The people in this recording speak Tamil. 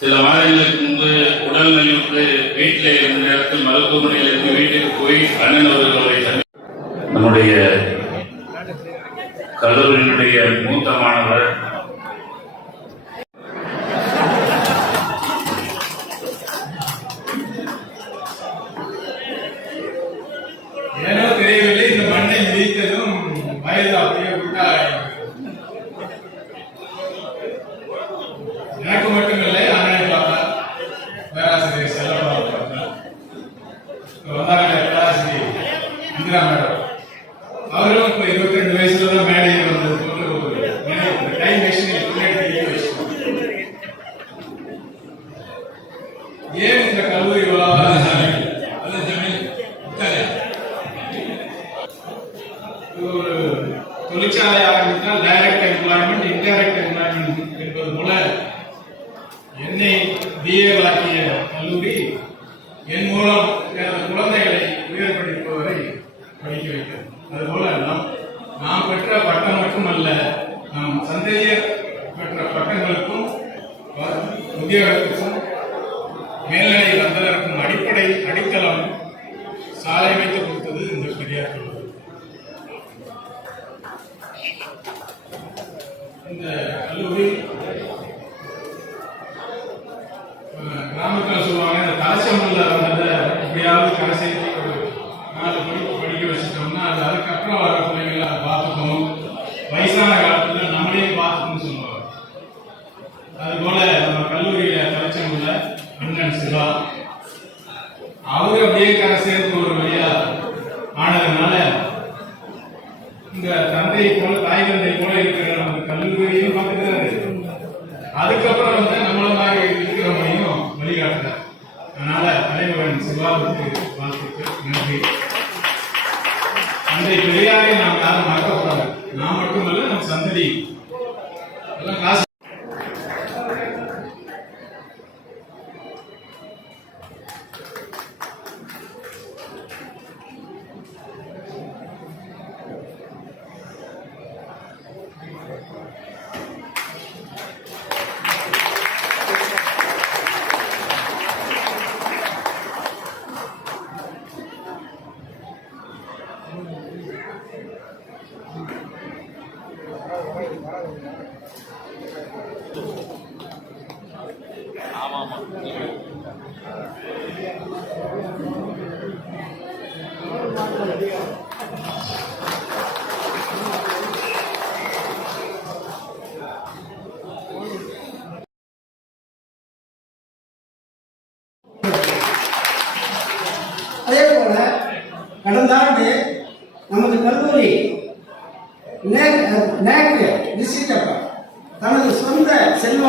சில மாதங்களுக்கு முன்பு உடல் நலிவுற்று வீட்டில் இருந்த நேரத்தில் மருத்துவமனையில் இருந்து வீட்டுக்கு போய் அண்ணன் அவர்களை நம்முடைய கல்லூரியினுடைய மூத்த மாணவர் ஏனோ தெரியவில்லை, இந்த மண்ணை மிதித்ததும் வயது அப்படியே விட்டா எனக்கு மட்டுமில்லை, அண்ணனை பார்த்தா பேராசிரியர் செல்லப்பா பார்த்தா வந்தாங்க. பேராசிரியர் இந்திரா மேடம் அவரும் இப்போ 22 வயசுல தான் மேடையில் வந்தது போட்டு ஒரு டைம் மிஷினில் ஏன் இந்த கல்லூரி ஒரு தொழிற்சாலை ஆரம்பித்தால் டைரக்ட் எம்ப்ளாய்மெண்ட், இன்டைரக்ட் எம்ப்ளாய்மெண்ட் என்பது போல என்னை பிஏவாக்கிய கல்லூரி என் மூலம் எனது குழந்தைகளை உயர் படிப்பவரை படிக்க வைக்கிறது. அதுபோல நாம் பெற்ற பட்டம் மட்டுமல்ல, நாம் சந்ததியர் பெற்ற பட்டங்களுக்கும் உத்தியோகத்துக்கும் மேல்நிலை வந்ததற்கும் அடித்தளம் சாலை வைத்து கொடுத்தது இந்த பெரியார் கல்லூரி. இந்த கல்லூரி கிராமத்தில் சொல்லுவாங்க, இந்த கலசமல்ல வந்ததை எப்படியாவது கடைசி ஒரு 4 படிப்பு படிக்க வச்சுட்டோம்னா அது அதுக்கப்புறம் வர பிள்ளைங்களை பார்த்துக்கணும், வயசான காலத்தில் நம்மளையும் பார்த்துக்கணும்னு சொல்லுவாங்க. அதுபோல நம்ம கல்லூரியில கலசமல்ல அண்ணன் சிவா அவரு அப்படியே கரை சேர்த்து ஒரு வழியா ஆனதுனால இந்த தந்தை போல தாய் தந்தை போல இருக்கிற நம்ம கல்லூரியையும் பார்த்துக்கிறாரு. அதுக்கப்புறம் வந்து நம்மள மாதிரி இருக்கிறவங்களையும் வழிகாட்டுறாரு. அதனால தலைவன் சிவாவுக்கு வாழ்த்துக்கள், நன்றி. தந்தை பெரியாரை நாம் யாரும் மறக்கக்கூடாது. நான் மட்டுமல்ல, நம்ம சந்ததி எல்லாம் காசு அதே போல கடந்த ஆண்டு நமது கல்லூரி நேக் விசிட்டப்ப தனது சொந்த செல்வ